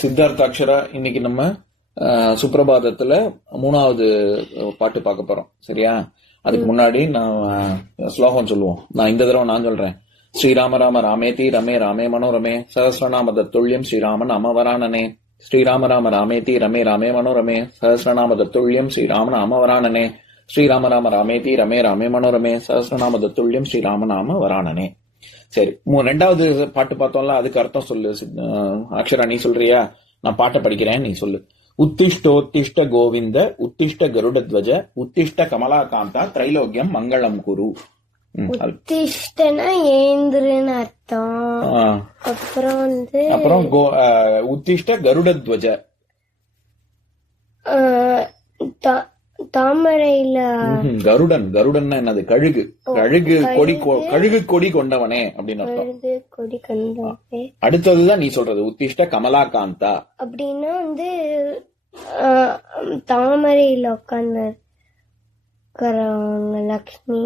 சித்தார்த்தாட்சரா இன்னைக்கு நம்ம சுப்பிரபாதத்துல 3வது பாட்டு பார்க்க போறோம். சரியா? அதுக்கு முன்னாடி நான் ஸ்லோகம் சொல்லுவோம். நான் இந்த தடவை நான் சொல்றேன். ஸ்ரீராம ராம ராமேதி ரமே ராமே மனோரமே சஹஸ்ரநாம தத்துல்யம் ஸ்ரீராமன் அமவரானனே. ஸ்ரீராம ராம ராமேதி ரமே ராமே மனோரமே சஹஸ்ரநாம தத்துல்யம் ஸ்ரீராமன் அமவரானனே. ஸ்ரீராம ராம ராமேதி ரமே ராமே மனோரமே சஹஸ்ரநாம தத்துல்யம் ஸ்ரீராமன் அமவரானனே. சரி, 2வது பாட்டு பார்த்தோம்ல, அதுக்கு அர்த்தம் சொல்லு. அக்ஷரா நீ சொல்றியா? நான் பாட்டை படிக்கிறேன், நீ சொல்லு. உத்திஷ்டோத்திஷ்ட கோவிந்த உத்திஷ்ட கருடத்வஜ உத்திஷ்ட கமலாகாந்தா திரைலோக்கியம் மங்களம் குரு. உத்திஷ்டனா ஏந்திரன்னு அர்த்தம். அப்புறம் உத்திஷ்ட கருடத்வஜ தாமரையில கருடன். கருடன் என்னது? கழுகு. கழுகு கொடி கொண்டவனே அப்படின்னு அர்த்தம். அடுத்ததுதான் நீ சொல்றது உத்திஷ்ட கமலாகாந்தா அப்படின்னா தாமரையில உட்கார்ந்து லக்ஷ்மி.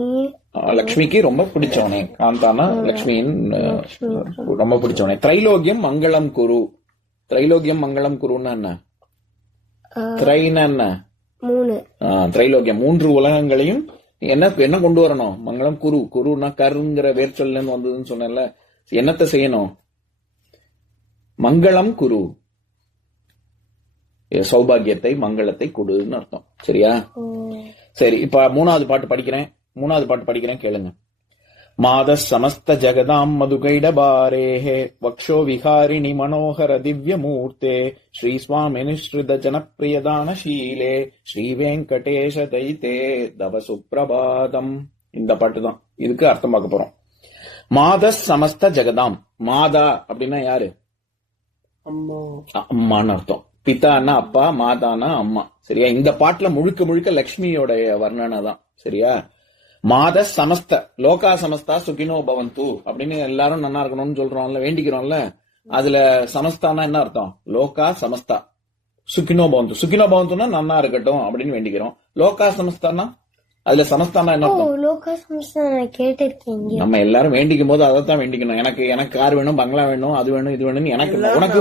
லக்ஷ்மிக்கு ரொம்ப பிடிச்சவனே. காந்தானா லக்ஷ்மியின் ரொம்ப பிடிச்சவனே. திரைலோக்கியம் மங்களம் குரு. திரைலோக்கியம் மங்களம் குருன்னா என்ன? திரைனா என்ன? 3. திரைலோக்கியம் 3 உலகங்களையும் என்ன கொண்டு வரணும்? மங்களம் குரு. குருனா கருங்கிற வேர்ச்சொல்ல இருந்து வந்ததுன்னு சொன்னேன்ல. என்னத்தை செய்யணும்? மங்களம் குரு, சௌபாகியத்தை மங்களத்தை கொடுன்னு அர்த்தம். சரியா? சரி, இப்ப 3வது பாட்டு படிக்கிறேன் கேளுங்க. மாத சமஸ்த ஜகதாம் மதுகைடபாரேஹே வக்ஷோ விஹாரிணி மனோகர திவ்ய மூர்த்தே ஸ்ரீ சுவாமி நிஸ்ருத ஜனப்பிரியதான ஷீலே ஸ்ரீ வெங்கடேஷ தைத்தே தவ சுப்பிரபாதம். இந்த பாட்டு தான். இதுக்கு அர்த்தம் பார்க்க போறோம். மாத சமஸ்த ஜகதாம். மாதா அப்படின்னா யாரு? அம்மான்னு அர்த்தம். பிதான்னா அப்பா, மாதானா அம்மா. சரியா? இந்த பாட்டுல முழுக்க லட்சுமியோடைய வர்ணனை தான். சரியா? மாத சமஸ்த லோகா சமஸ்தா சுகினோ பவந்து அப்படின்னு எல்லாரும் நல்லா இருக்கணும்னு சொல்றோம்ல, வேண்டிக்கிறோம்ல. அதுல சமஸ்தானா என்ன அர்த்தம்? லோகா சமஸ்தா சுகினோ பவந்து. சுகினோ பவந்துன்னா நன்னா இருக்கட்டும் அப்படின்னு வேண்டிக்கிறோம். லோகா சமஸ்தானா அதுல சமஸ்தானா என்ன அர்த்தம்? லோகா சமஸ்தா கேட்டிருக்கீங்க. நம்ம எல்லாரும் வேண்டிக்கும் போது அதைத்தான் வேண்டிக்கணும். எனக்கு கார் வேணும், பங்களா வேணும், அது வேணும், இது வேணும், எனக்கு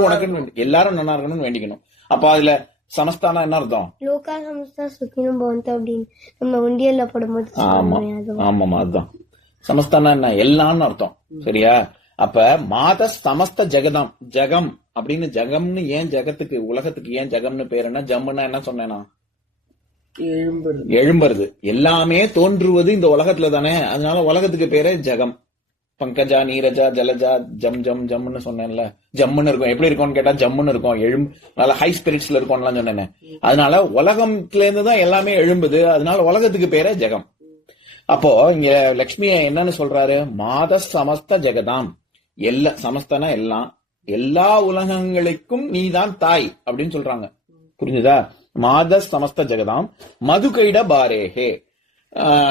உனக்கு எல்லாரும் நல்லா இருக்கணும்னு வேண்டிக்கணும். அப்ப அதுல சமஸ்தானா என்ன அர்த்தம்? லோகா சமஸ்தா சுகினம் பவந்து அப்படின்னு நம்ம உண்டியல்ல போடும்போது. ஆமாமா, அதுதான் சமஸ்தானா என்ன? எல்லாம்னு அர்த்தம். சரியா? அப்ப மாத சமஸ்த ஜெகதம். ஜெகம் அப்படின்னு ஜெகம்னு ஏன் ஜெகத்துக்கு, உலகத்துக்கு ஏன் ஜெகம்னு பேருன்னா, ஜம்முன்னா என்ன சொன்னேனா? எழும்புறது. எல்லாமே தோன்றுவது இந்த உலகத்துல தானே. அதனால உலகத்துக்கு பேரே ஜெகம். பங்கஜா, நீரஜா, ஜலஜா, ஜம் ஜம் ஜம்னு சொன்னேன்ல. ஜம்முன்னு இருக்கும். எப்படி இருக்கும்னு கேட்டா ஜம்முன்னு இருக்கும். நல்ல ஹை ஸ்பிரிட்ஸ்ல இருக்கும்லாம் சொன்னேன். அதனால உலகத்துல இருந்து தான் எல்லாமே எழும்புது. அதனால உலகத்துக்கு பேரே ஜெகம். அப்போ இங்க லட்சுமிய என்னன்னு சொல்றாரு? மாத சமஸ்த ஜெகதாம். சமஸ்தனா எல்லாம், எல்லா உலகங்களுக்கும் நீதான் தாய் அப்படின்னு சொல்றாங்க. புரிஞ்சுதா? மாத சமஸ்த ஜெகதாம் மதுகைட பாரேஹே.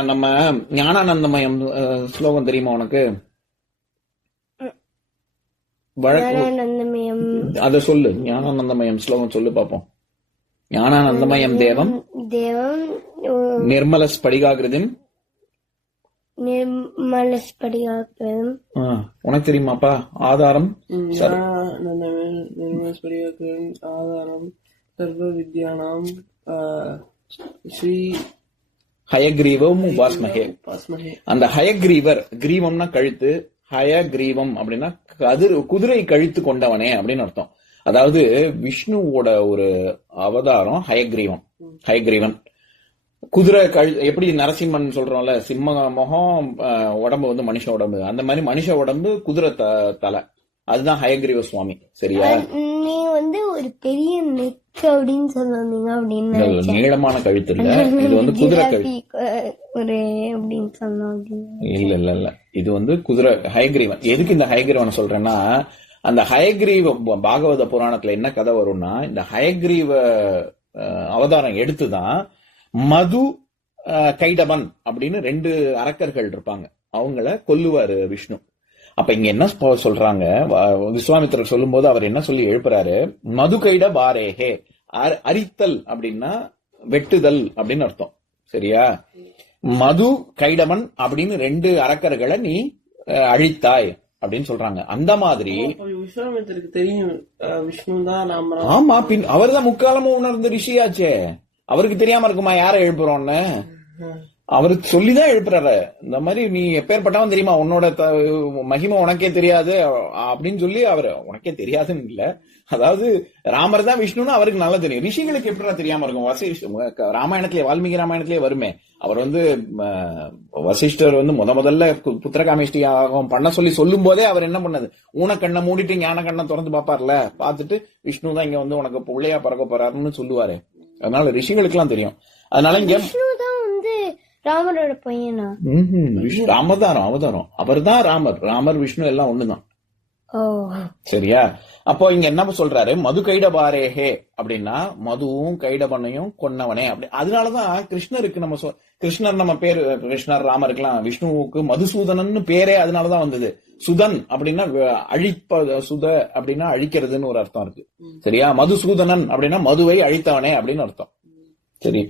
நம்ம ஞானானந்தமயம் ஸ்லோகம் தெரியுமா உனக்கு? அத சொல்லு. ஞானானந்தமயம் ஸ்லோகம் சொல்லு பாப்போம். ஞானானந்தமயம் தேவம் நிர்மல ஸ்படிகாகிருதிம். உனக்கு தெரியுமாப்பா? ஆதாரம் ஆதாரம் சர்வ வித்யானாம் ஸ்ரீ ஹயக்ரீவம் உபாஸ்மஹே. அந்த ஹயக்ரீவர், கிரீவம்னா கழுத்து, ஹயக்ரீவம் அப்படின்னா குதிரை கழுத்து கொண்டவனே அப்படின்னு அர்த்தம். அதாவது விஷ்ணுவோட ஒரு அவதாரம் ஹயக்ரீவன். குதிரை எப்படி நரசிம்மன் சொல்றோம்ல, சிம்ம முகம், உடம்பு மனுஷ உடம்பு. அந்த மாதிரி மனுஷ உடம்பு, குதிரை தலை. அதுதான் ஹயக்ரீவ சுவாமி. சரியா? நீ ஒரு பெரிய நெக் அப்படின்னு சொன்னீங்க. அப்படின்னு நீளமான கழுத்து இல்ல, இது குதிரை கழுத்து. இல்ல இது குதிரை ஹயக்ரீவன். எதுக்கு இந்த ஹயக்ரீவன் சொல்றேன்னா, அந்த ஹயக்ரீவ பாகவத புராணத்துல என்ன கதை வரும்னா, இந்த ஹயக்ரீவ அவதாரம் எடுத்துதான் மது கைடபன் அப்படின்னு 2 அரக்கர்கள் இருப்பாங்க. அவங்கள கொல்லுவாரு விஷ்ணு. அப்ப இங்க என்ன சொல்றாங்க, விஸ்வாமித்திரர் சொல்லும் போது அவர் என்ன சொல்லி எழுப்புறாரு? மது கைட பாரேஹே. அரித்தல் அப்படின்னா வெட்டுதல் அப்படின்னு அர்த்தம். சரியா? மது கைடவன் அப்படின்னு 2 அரக்கர்களை நீ அழித்தாய் அப்படின்னு சொல்றாங்க. அந்த மாதிரி விஸ்வாமித்திற்கு தெரியும் விஷ்ணு தான் ராமரா. ஆமா, பின் அவர்தான் முக்காலமும் உணர்ந்த ரிஷியாச்சே. அவருக்கு தெரியாம இருக்குமா யார எழுப்புறோம்னு? அவருக்கு சொல்லிதான் எழுப்புறாரு. இந்த மாதிரி நீ எப்பேற்பட்டவன் தெரியுமா, உன்னோட மகிமை உனக்கே தெரியாது அப்படின்னு சொல்லி அவர் உனக்கே தெரியாதுன்னு இல்ல, அதாவது ராமர் தான் விஷ்ணுன்னு அவருக்கு நல்லா தெரியும். ரிஷிகளுக்கு எப்படி தெரியாம இருக்கும்? ராமாயணத்திலே வால்மீகி ராமாயணத்திலே வருமே, அவர் வசிஷ்டர் முதல்ல புத்திரகாமேஷ்டி யாகம் பண்ண சொல்லும் போதே அவர் என்ன பண்ணது, ஊனக்கண்ணை மூடிட்டு ஞான கண்ணை திறந்து பாப்பார்ல, பார்த்துட்டு விஷ்ணு தான் இங்க உனக்கு பிள்ளையா பறக்க போறாருன்னு சொல்லுவாரு. அதனால ரிஷிகளுக்கு எல்லாம் தெரியும். அதனால இங்க ராமரோட பையனா? ராமதாரம் அவதாரம், அவர் தான் ராமர் விஷ்ணு எல்லாம் ஒண்ணுதான். சரியா? அப்போ இங்க என்ன சொல்றாரு, மது கைடபாரேஹே அப்படின்னா மதுவும் கைடபனையும் கொன்னவனே அப்படி. அதனாலதான் கிருஷ்ணருக்கு கிருஷ்ணர் நம்ம பேரு, கிருஷ்ணர் ராமருக்குலாம் விஷ்ணுவுக்கு மதுசூதனன்னு பேரே அதனாலதான் வந்தது. சுதன் அப்படின்னா சுத அப்படின்னா அழிக்கிறதுன்னு ஒரு அர்த்தம் இருக்கு. சரியா? மதுசூதனன் அப்படின்னா மதுவை அழித்தவனே அப்படின்னு அர்த்தம். சரி,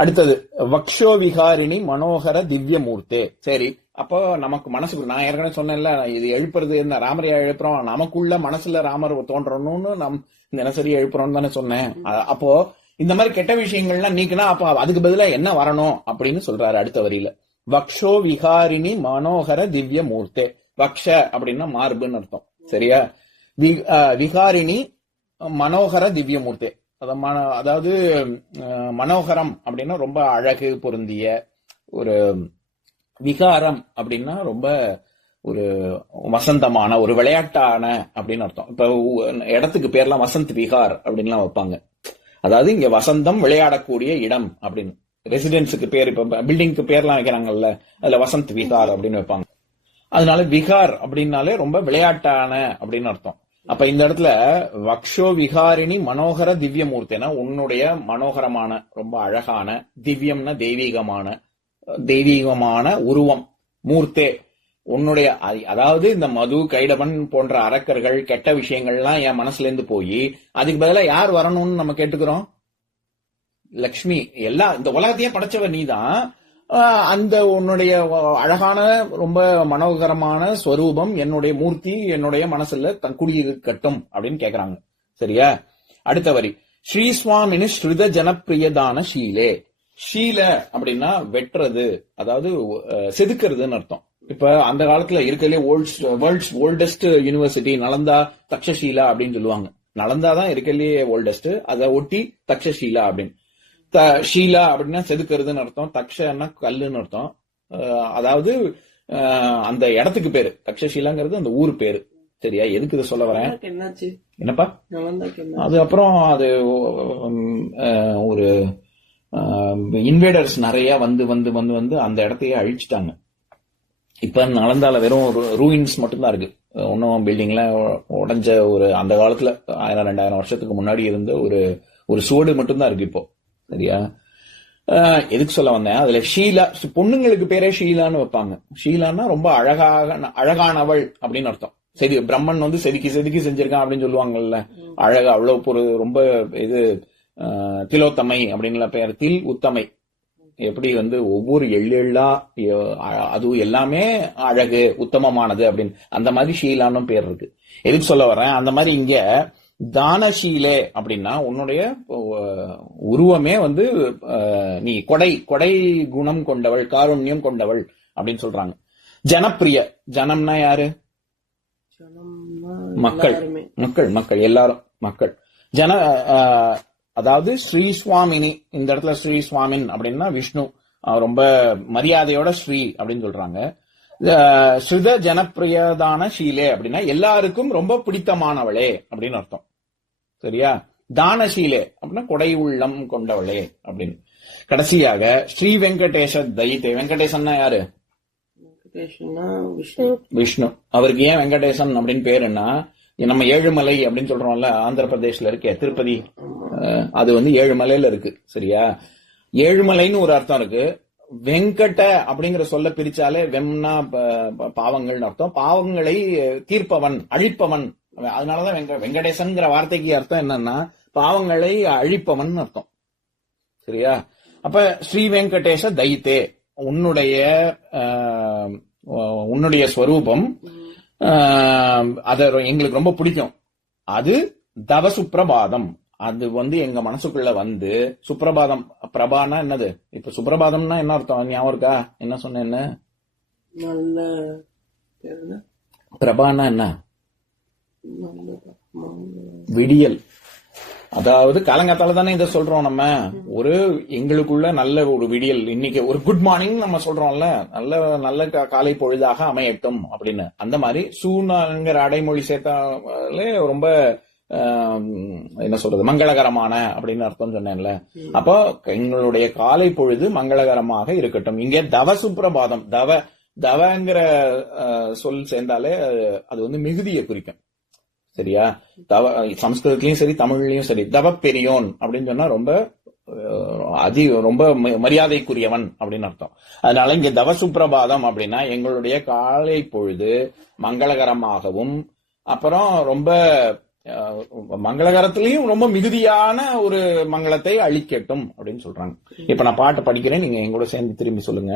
அடுத்தது வக்ஷோ விகாரிணி மனோகர திவ்ய மூர்த்தே. சரி, அப்போ நமக்கு மனசுக்கு, நான் ஏற்கனவே சொன்னேன்ல, இது எழுப்புறது என்ன, ராமரையா எழுப்புறோம், நமக்குள்ள மனசுல ராமர் தோன்றணும்னு நம் தினசரி எழுப்புறோம்னு தானே சொன்னேன். அப்போ இந்த மாதிரி கெட்ட விஷயங்கள்லாம் நீக்கினா அப்ப அதுக்கு பதிலா என்ன வரணும் அப்படின்னு சொல்றாரு அடுத்த வரியில. வக்ஷோ விகாரிணி மனோகர திவ்ய மூர்த்தே. வக்ஷ அப்படின்னா மார்புன்னு அர்த்தம். சரியா? விகாரிணி மனோகர திவ்ய மூர்த்தே, அதாவது மனோகரம் அப்படின்னா ரொம்ப அழகு பொருந்திய, ஒரு விகாரம் அப்படின்னா ரொம்ப ஒரு வசந்தமான, ஒரு விளையாட்டான அப்படின்னு அர்த்தம். இப்ப இடத்துக்கு பேர்லாம் வசந்த் விகார் அப்படின்லாம் வைப்பாங்க. அதாவது இங்க வசந்தம் விளையாடக்கூடிய இடம் அப்படின்னு. ரெசிடென்ஸுக்கு பேர், இப்ப பில்டிங்க்கு பேர்லாம் வைக்கிறாங்கல்ல, அதுல வசந்த் விகார் அப்படின்னு வைப்பாங்க. அதனால விகார் அப்படின்னாலே ரொம்ப விளையாட்டான அப்படின்னு அர்த்தம். அப்ப இந்த இடத்துல வக்ஷோ விகாரிணி மனோகர திவ்ய மூர்த்தினா உன்னுடைய மனோகரமான, ரொம்ப அழகான, திவ்யம்னா தெய்வீகமான உருவம், மூர்த்தே உன்னுடைய, அதாவது இந்த மது கைடவன் போன்ற அரக்கர்கள் கெட்ட விஷயங்கள்லாம் என் மனசுல இருந்து போய் அதுக்கு பதிலா யார் வரணும்னு நம்ம கேட்டுக்கிறோம்? லக்ஷ்மி. எல்லாம் இந்த உலகத்தையே படைச்சவ நீதான். அந்த உன்னுடைய அழகான ரொம்ப மனோகரமான ஸ்வரூபம், என்னுடைய மூர்த்தி என்னுடைய மனசுல தன் குடியிருக்கட்டும் அப்படின்னு கேக்குறாங்க. சரியா? அடுத்த வரி, ஸ்ரீஸ்வாமினி ஸ்ருத ஜனப்பிரியதான ஷீலே. ஷீல அப்படின்னா வெட்டுறது, அதாவது செதுக்கிறதுன்னு அர்த்தம். இப்ப அந்த காலத்துல இருக்கிறதுலே world's oldest university Nalanda Takshashila அப்படின்னு சொல்லுவாங்க. நலந்தா தான் இருக்கிறதுலே ஓல்டஸ்ட், அதை ஒட்டி தக்ஷஷீலா அப்படின்னு. ஷீலா அப்படின்னா செதுக்கிறதுன்னு அர்த்தம், தக்ஷன்னா கல்லுன்னு அர்த்தம். அதாவது அந்த இடத்துக்கு பேரு தக்ஷஷீலாங்கிறது அந்த ஊர் பேரு. சரியா? எதுக்கு இதை சொல்ல வரேன், என்னப்பா அது அப்புறம் அது ஒரு இன்வேடர்ஸ் நிறைய வந்து அந்த இடத்தையே அழிச்சுட்டாங்க. இப்ப நலந்தால வெறும் ரூயின்ஸ் மட்டும்தான் இருக்கு. ஒன்னும் பில்டிங்ல உடஞ்ச ஒரு அந்த காலத்துல 1000-2000 வருஷத்துக்கு முன்னாடி இருந்த ஒரு சுவடு மட்டும்தான் இருக்கு இப்போ. சரியா? எதுக்கு சொல்ல வந்தேன், அதுல ஷீலா, பொண்ணுங்களுக்கு பேரே ஷீலான்னு வைப்பாங்க. ஷீலான்னா ரொம்ப அழகானவள் அப்படின்னு அர்த்தம். சரி, பிரம்மன் செதுக்கி செஞ்சிருக்கான் அப்படின்னு சொல்லுவாங்கல்ல, அழகா அவ்வளவு ரொம்ப இது திலோத்தமை அப்படிங்கிற பெயர், தில் உத்தமை. எப்படி ஒவ்வொரு எள்ளா அது எல்லாமே அழகு உத்தமமானது அப்படின்னு, அந்த மாதிரி ஷீலான்னு பேர் இருக்கு. எதுக்கு சொல்ல வர்றேன், அந்த மாதிரி இங்க தானஷீலே அப்படின்னா உன்னுடைய உருவமே நீ கொடை குணம் கொண்டவள், காருண்யம் கொண்டவள் அப்படின்னு சொல்றாங்க. ஜனப்பிரிய, ஜனம்னா யாரு? மக்கள் எல்லாரும் மக்கள். அதாவது ஸ்ரீஸ்வாமினி, இந்த இடத்துல ஸ்ரீஸ்வாமின் அப்படின்னா விஷ்ணு, ரொம்ப மரியாதையோட ஸ்ரீ அப்படின்னு சொல்றாங்க. ஸ்ருத ஜனப்பிரியதான ஷீலே அப்படின்னா எல்லாருக்கும் ரொம்ப பிடித்தமானவளே அப்படின்னு அர்த்தம். சரியா? தானஷீலே அப்படின்னா கொடை உள்ளம் கொண்டவளே அப்படின்னு. கடைசியாக ஸ்ரீ வெங்கடேஷ தயிதே. வெங்கடேசன்னா யாரு? விஷ்ணு. அவருக்கு ஏன் வெங்கடேசன் அப்படின்னு பேருன்னா, நம்ம ஏழுமலை அப்படின்னு சொல்றோம்ல, ஆந்திர பிரதேஷ்ல இருக்கே திருப்பதி, அது ஏழுமலையில இருக்கு. சரியா? ஏழுமலைன்னு ஒரு அர்த்தம் இருக்கு. வெங்கட அப்படிங்கிற சொல்ல பிரிச்சாலே வெம்னா பாவங்கள்னு அர்த்தம், பாவங்களை தீர்ப்பவன், அழிப்பவன். அதனாலதான் வெங்கடேசன்ங்கிற வார்த்தைக்கு அர்த்தம் என்னன்னா பாவங்களை அழிப்பவன் அர்த்தம். சரியா? அப்ப ஸ்ரீ வெங்கடேஷ தைத்தே, உன்னுடைய ஸ்வரூபம் அத எங்களுக்கு ரொம்ப பிடிக்கும். அது தவ சுப்பிரபாதம். அது எங்க மனசுக்குள்ள சுப்பிரபாதம். பிரபானா என்னது? இப்ப சுப்பிரபாதம்னா என்ன அர்த்தம் ஞாபகம் இருக்கா? என்ன சொன்னேன்னு? நல்ல பேர் என்ன? பிரபானா என்ன? நல்ல விடியல். அதாவது காலங்காத்தால தானே இதை சொல்றோம் நம்ம. எங்களுக்குள்ள நல்ல ஒரு விடியல், இன்னைக்கு ஒரு குட் மார்னிங் நம்ம சொல்றோம்ல, நல்ல நல்ல காலை பொழுதாக அமையட்டும் அப்படின்னு. அந்த மாதிரி சூனாங்கிற அடைமொழி சேர்த்தாலே ரொம்ப என்ன சொல்றது, மங்களகரமான அப்படின்னு அர்த்தம் சொன்னேன்ல. அப்போ எங்களுடைய காலை பொழுது மங்களகரமாக இருக்கட்டும். இங்கே தவ சுப்பிரபாதம், தவங்கிற சொல் சேர்ந்தாலே அது மிகுதியை குறிக்கும். சரியா? சம்ஸ்கிருதத்திலயும் சரி தமிழ்லயும் சரி தவ பெரியோன் அப்படின்னு சொன்னா ரொம்ப மரியாதைக்குரியவன் அப்படின்னு அர்த்தம். அதனால இங்க தவ சுப்பிரபாதம் அப்படின்னா எங்களுடைய காலை பொழுது மங்களகரமாகவும், அப்புறம் ரொம்ப மங்களகரத்திலையும் ரொம்ப மிகுதியான ஒரு மங்களத்தை அளிக்கட்டும் அப்படின்னு சொல்றாங்க. இப்ப நான் பாட்டு படிக்கிறேன், நீங்க எங்கூட சேர்ந்து திரும்பி சொல்லுங்க.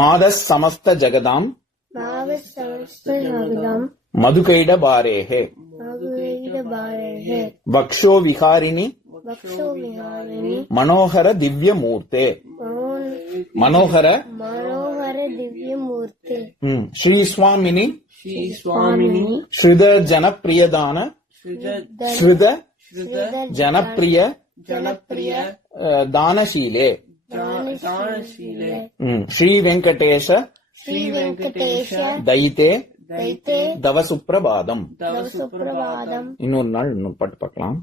மாதஸ் சமஸ்த ஜெகதாம் மதுகைட பாரேஹே வக்ஷோ விஹாரிணி மனோகர திவ்ய மூர்த்தே. மனோகர ஸ்ரீ சுவாமினி ஸ்ருத ஜனப்பிரியதான ஸ்ருத ஜனப்பிரிய தானசீலே ஸ்ரீ வெங்கடேஷ தைத்தே தவ சுப்பிரபாதம். இன்னொரு நாள் இன்னொரு பாட்டு பார்க்கலாம்.